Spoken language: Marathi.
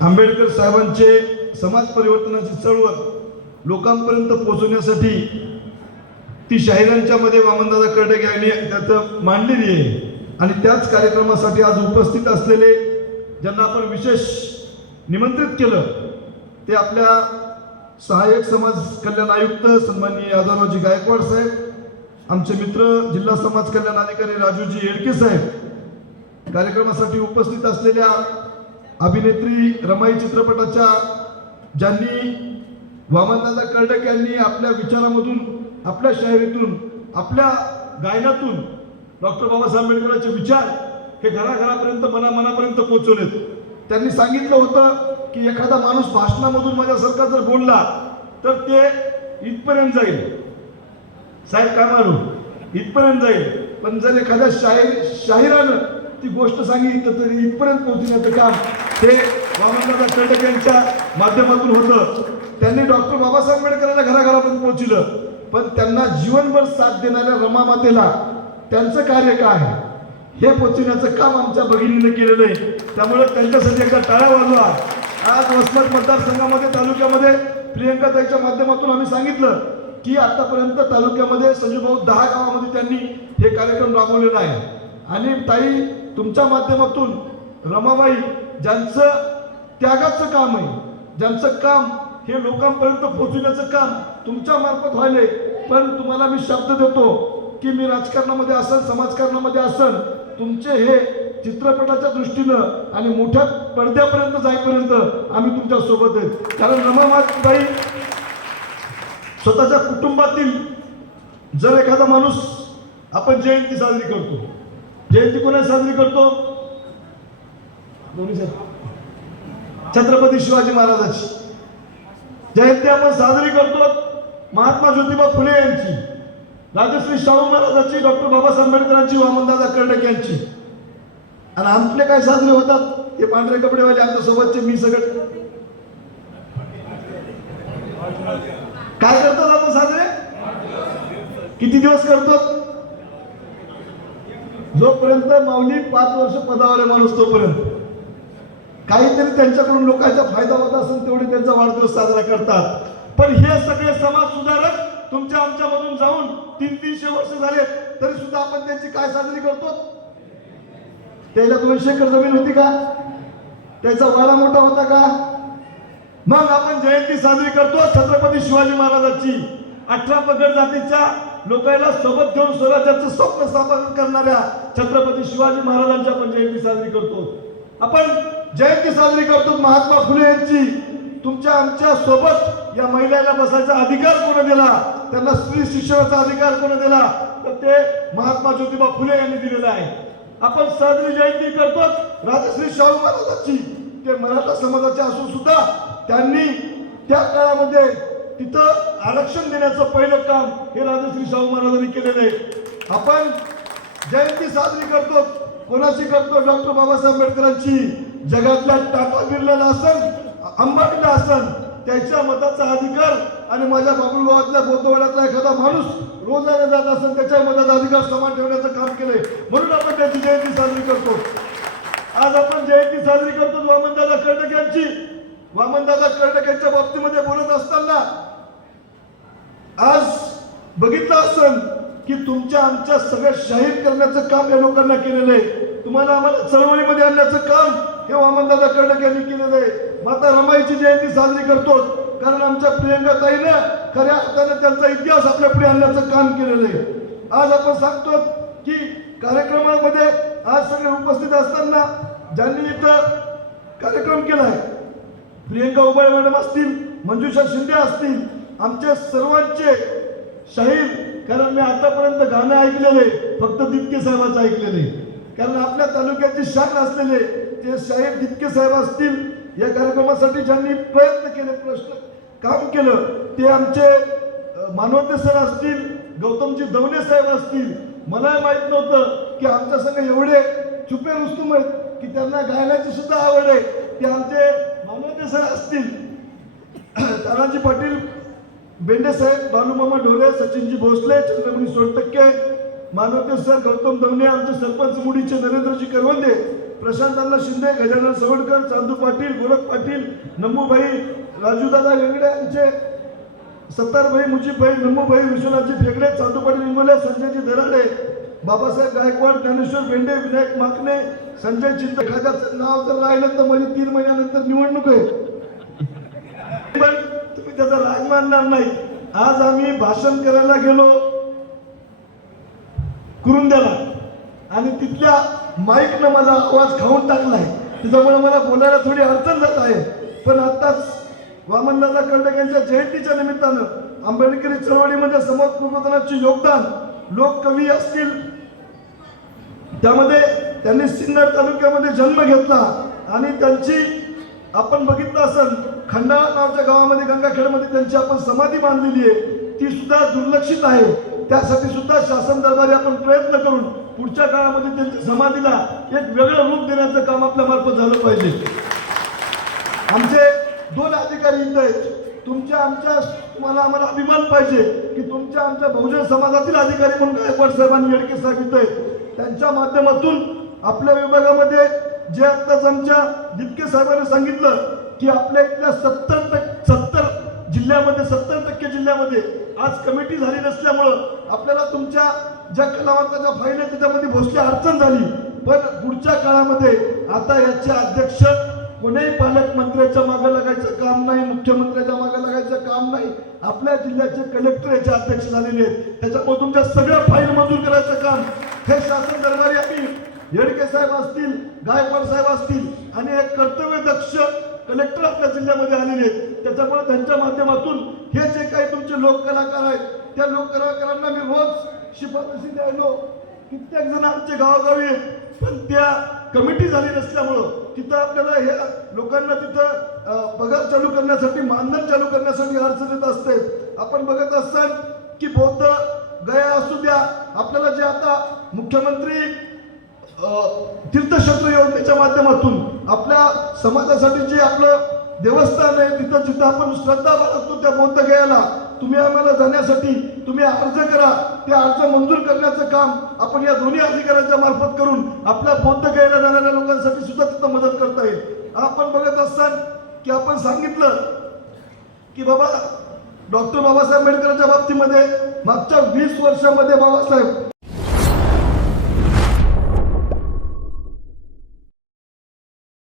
आंबेडकर साहेबांचे समाज परिवर्तनाची चळवळ लोकांपर्यंत पोहोचवण्यासाठी ती शाहिरांच्या मध्ये वामनदादा कर्डक यांनी त्याचं मांडलेली आहे. आणि त्याच कार्यक्रमासाठी आज उपस्थित असलेले ज्यांना आपण विशेष निमंत्रित केलं ते आपल्या सहाय्यक समाज कल्याण आयुक्त सन्माननीय यादवरावजी गायकवाड साहेब आमचे मित्र जिल्हा समाज कल्याण अधिकारी राजूजी येडके साहेब कार्यक्रमासाठी उपस्थित असलेल्या अभिनेत्री रमाई चित्रपटाच्या ज्यांनी वामनदादा कर्डक यांनी आपल्या विचारामधून आपल्या शायरीतून आपल्या गायनातून डॉक्टर बाबासाहेब आंबेडकरांचे विचार हे घराघरापर्यंत मनामनापर्यंत पोहोचवलेत. त्यांनी सांगितलं होतं की एखादा माणूस भाषणामधून माझ्यासारखा जर बोलला तर ते इथपर्यंत जाईल. साहेब काय मारू इथपर्यंत जाईल. पण जर एखाद्या शाहीर शाहिरानं ती गोष्ट सांगितलं तरी इथपर्यंत पोहोचण्याचं काम हे बाबासाहेब कर्डक यांच्या माध्यमातून होतं. त्यांनी डॉक्टर बाबासाहेब आंबेडकरांना घराघरापर्यंत पोहोचलं. पण त्यांना जीवनभर साथ देणाऱ्या रमामातेला त्यांचं कार्य काय हे पोचवण्याचं काम आमच्या भगिनीनं केलेलं आहे. त्यामुळे त्यांच्यासाठी एकदा टाळ्या वाजवा. आज वसमत मतदारसंघामध्ये तालुक्यामध्ये प्रियंकाताईच्या माध्यमातून आम्ही सांगितलं की आतापर्यंत तालुक्यामध्ये संजूभाऊ दहा गावामध्ये त्यांनी हे कार्यक्रम राबवलेला आहे. आणि ताई तुमच्या माध्यमातून रमाबाई ज्यांचं त्यागाचं काम आहे ज्यांचं काम हे लोकांपर्यंत पोहोचवण्याचं काम तुमच्या मार्फत व्हायले पण तुम्हाला मी शब्द देतो की मी राजकारणामध्ये असन समाजकारणामध्ये असन तुमचे हे चित्रपटाच्या दृष्टीनं आणि मोठ्या पडद्यापर्यंत जाईपर्यंत आम्ही तुमच्यासोबत आहेत. कारण रमाबाई स्वतःच्या कुटुंबातील जर एखादा माणूस आपण जयंती साजरी करतो जयंती कोणा साजरी करतो? छत्रपती शिवाजी महाराजाची. जयंती आपण साजरी करतो महात्मा ज्योतिबा फुले यांची. राजश्री शाहू महाराजांची डॉक्टर बाबासाहेब आंबेडकरांची वामनदादा कर्डक यांची. आणि आपले काय साजरे होतात? हे पांढरे कपडेवाले आमच्या सोबतचे मी सगळे. काय करतात आपण साजरे? किती दिवस करतो जोपर्यंत माऊली पाच वर्ष पदावर माणूस तोपर्यंत. काहीतरी त्यांच्याकडून लोकांचा फायदा होत असेल तेवढे त्यांचा वाढदिवस साजरा करतात. पण हे सगळे समाज सुधारक तुमच्या आमच्यामधून जाऊन तीन तीनशे वर्ष झाले तरी सुद्धा आपण त्यांची काय साजरी करतो? त्याला दोनशे शेकर जमीन होती का? त्याचा वाडा मोठा होता का? मग आपण जयंती साजरी करतो छत्रपती शिवाजी महाराजांची. अठरा पगड जातीच्या लोकांना सोबत घेऊन स्वराज्याचं स्वप्न स्थापन करणाऱ्या छत्रपती शिवाजी महाराजांची आपण जयंती साजरी करतो. आपण जयंती साजरी करतो महात्मा फुले यांची. तुमच्या आमच्यासोबत या महिलांना बसायचा अधिकार कोण दिला? त्यांना स्त्री शिक्षणाचा अधिकार कोण दिला? तर ते महात्मा ज्योतिबा फुले यांनी दिलेला आहे. आपण साजरी जयंती करतो राजश्री शाहू महाराजांची. ते मराठा समाजाचे असून सुद्धा त्यांनी त्या काळामध्ये तिथं आरक्षण देण्याचं पहिलं काम हे राजश्री शाहू महाराजांनी केलेलं आहे. आपण जयंती साजरी करतो कोणाची करतो? डॉक्टर बाबासाहेब आंबेडकरांची जगातल्या टाटा बिर्लाला असन अंबानीला असन त्याच्या मताचा अधिकार आणि माझ्या बाबुळगावातल्या बौद्धवाड्यातला एखादा माणूस रोजाने जात असेल त्याच्या मताचा अधिकार समान ठेवण्याचं काम केलंय. म्हणून आपण त्याची जयंती साजरी करतो. आज आपण जयंती साजरी करतो वामनदादा कर्डक यांची. वामनदादा कर्डक यांच्या बाबतीमध्ये बोलत असताना आज बघितलं असेल की तुमच्या आमच्या सगळ्या शाहीर करण्याचं काम या लोकांना केलेलं आहे. तुम्हाला आम्हाला चळवळीमध्ये आणण्याचं काम हे वामनदादा कर्णक यांनी केलेलं आहे. माता रमाईची जयंती साजरी करतो. कारण आमच्या प्रियंका ताईनं खऱ्या अर्थानं त्यांचा इतिहास आपल्या पुढे आणण्याचं काम केलेलं आहे. आज आपण सांगतो की कार्यक्रमामध्ये आज सगळे उपस्थित असताना ज्यांनी इथं कार्यक्रम केलाय प्रियंका उबाळे मॅडम असतील मंजुषा शिंदे असतील आमच्या सर्वांचे शाहीर कारण मी आतापर्यंत गाणं ऐकलेले फक्त दिपके साहेबांचं ऐकलेले. कारण आपल्या तालुक्याचे शाख असलेले ते शाहीर दिपके साहेब असतील या कार्यक्रमासाठी ज्यांनी प्रयत्न केले प्रश्न काम केलं ते आमचे मानवते सर असतील गौतमजी दवणे साहेब असतील. मला माहीत नव्हतं की आमच्या संघ एवढे छुपे रुस्तुम आहेत की त्यांना गायनाची सुद्धा आवड आहे. ते आमचे मानवते सर असतील. तानाजी पाटील बेंडे साहेब बालूमामा ढोरे सचिनजी भोसले चंद्रमणी सोनटक्के मानवते सर गौतम दवणे आमचे सरपंच मुडीचे नरेंद्रजी करवंदे प्रशांत अण्णा शिंदे गजानन सवडकर चांदू पाटील गोरख पाटील नंबूभाई राजूदादा वेंगडे यांचे सत्तारभाई मुजीबभाई नंबूभाई विश्वनाथजी फेगडे चांदू पाटील इंगोले संजयजी दराडे बाबासाहेब गायकवाड ज्ञानेश्वर बेंडे विनायक माकणे संजय चिंत एखाद्याचं नाव जर राहिलं तर म्हणजे तीन महिन्यानंतर निवडणूक आहे. मानणार नाही आज आम्ही भाषण करायला गेलो कुरुंद्याला. आणि तिथल्या माईकनं माझा आवाज खाऊन टाकलाय त्याच्यामुळे मला बोलायला थोडी अडचण जात आहे. पण आताच वामनदादा कर्डक यांच्या जयंतीच्या निमित्तानं आंबेडकरी चळवळीमध्ये समाज प्रबोधनाचे योगदान लोककवी असतील त्यामध्ये त्यांनी सिन्नर तालुक्यामध्ये जन्म घेतला. आणि त्यांची आपण बघितलं असेल खंडाळा नावाच्या गावामध्ये गंगाखेडमध्ये त्यांची आपण समाधी बांधलेली आहे. ती सुद्धा दुर्लक्षित आहे. त्यासाठी सुद्धा शासन दरबारी आपण प्रयत्न करून पुढच्या काळामध्ये त्यांच्या समाधीला एक वेगळं रूप देण्याचं काम आपल्या मार्फत झालं पाहिजे. आमचे दोन अधिकारी इथं आहेत. तुमच्या आमच्या तुम्हाला आम्हाला अभिमान पाहिजे की तुमच्या आमच्या बहुजन समाजातील अधिकारी म्हणून गायकवाड साहेबांनी येडके साहेब इथं आहेत. त्यांच्या माध्यमातून आपल्या विभागामध्ये जे आत्ताच आमच्या दिपके साहेबांनी सांगितलं की आपल्या इथल्या सत्तर टक्के सत्तर जिल्ह्यामध्ये सत्तर टक्के जिल्ह्यामध्ये आज कमिटी झाली नसल्यामुळं आपल्याला तुमच्या ज्या कलावंताच्या फाईल आहेत त्याच्यामध्ये भोसली अडचण झाली. पण पुढच्या काळामध्ये आता याचे अध्यक्ष कोणीही पालकमंत्र्याच्या मागे लागायचं काम नाही मुख्यमंत्र्याच्या मागे लागायचं काम नाही. आपल्या जिल्ह्याचे कलेक्टर याचे अध्यक्ष झालेले आहेत. त्याच्यामुळे तुमच्या सगळ्या फाईल मंजूर करायचं काम. हे शासन दरबारी आम्ही येडके साहेब असतील गायकवाड साहेब असतील आणि एक कर्तव्यदक्ष कलेक्टर आपल्या जिल्ह्यामध्ये आलेले आहेत. त्याच्यामुळे त्यांच्या माध्यमातून हे जे काही तुमचे लोक कलाकार आहेत त्या लोक कलाकारांना मी रोज शिफारसी द्यायलो. कित्येक जण आमचे गावोगावी आहेत पण त्या कमिटी झाली नसल्यामुळं तिथं आपल्याला ह्या लोकांना तिथं पगार चालू करण्यासाठी मानधन चालू करण्यासाठी अडचण येत असते आपण बघत असाल की बौद्ध गया असू द्या आपल्याला जे आता मुख्यमंत्री तीर्थक्षेत्र योजनेच्या माध्यमातून आपल्या समाजासाठी जे आपलं देवस्थान आहे तिथं जिथं आपण श्रद्धा बाळगतो त्या बोधगयाला तुम्ही आम्हाला जाण्यासाठी तुम्ही अर्ज करा. ते अर्ज मंजूर करण्याचं काम आपण या दोन्ही अधिकाऱ्यांच्या मार्फत करून आपल्या बोधगयाला जाणाऱ्या लोकांसाठी सुद्धा तिथं मदत करता येईल. आपण बघत असाल की आपण सांगितलं की बाबा डॉक्टर बाबासाहेब आंबेडकरांच्या बाबतीमध्ये मागच्या वीस वर्षामध्ये बाबासाहेब